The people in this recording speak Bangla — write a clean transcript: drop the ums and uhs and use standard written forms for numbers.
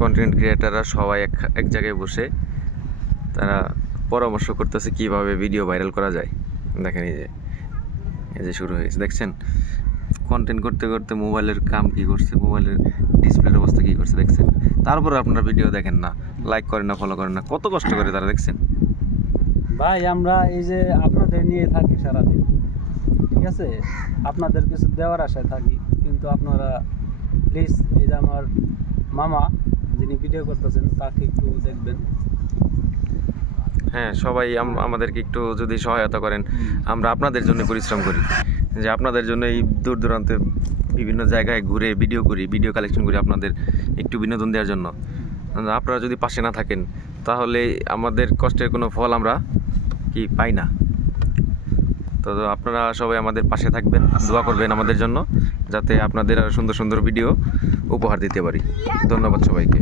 কন্টেন্ট ক্রিয়েটাররা সবাই এক জায়গায় বসে তারা পরামর্শ করতেছে কিভাবে ভিডিও ভাইরাল করা যায়। দেখেন এই যে শুরু হয়েছে, দেখছেন কন্টেন্ট করতে করতে মোবাইলের কাম কি করছে, মোবাইলের ডিসপ্লের অবস্থা কি করছে দেখছেন। তারপরে আপনারা ভিডিও দেখেন না, লাইক করেন না, ফলো করেন না, কত কষ্ট করে তারা দেখছেন। ভাই আমরা এই যে আপনাদের নিয়ে থাকি সারাদিন, ঠিক আছে, আপনাদের কিছু দেওয়ার আশায় থাকি, কিন্তু আপনারা প্লিজ এই যে আমার মামা যিনি ভিডিও করতেছেন তাকে একটু দেখবেন। হ্যাঁ, সবাই আমাদেরকে একটু যদি সহায়তা করেন, আমরা আপনাদের জন্য পরিশ্রম করি, যে আপনাদের জন্য এই দূর দূরান্তে বিভিন্ন জায়গায় ঘুরে ভিডিও করি, ভিডিও কালেকশন করি আপনাদের একটু বিনোদন দেওয়ার জন্য। আপনারা যদি পাশে না থাকেন তাহলে আমাদের কষ্টের কোনো ফল আমরা কি পাই না। তো আপনারা সবাই আমাদের পাশে থাকবেন, দোয়া করবেন আমাদের জন্য, যাতে আপনাদের আরও সুন্দর সুন্দর ভিডিও উপহার দিতে পারি। ধন্যবাদ সবাইকে।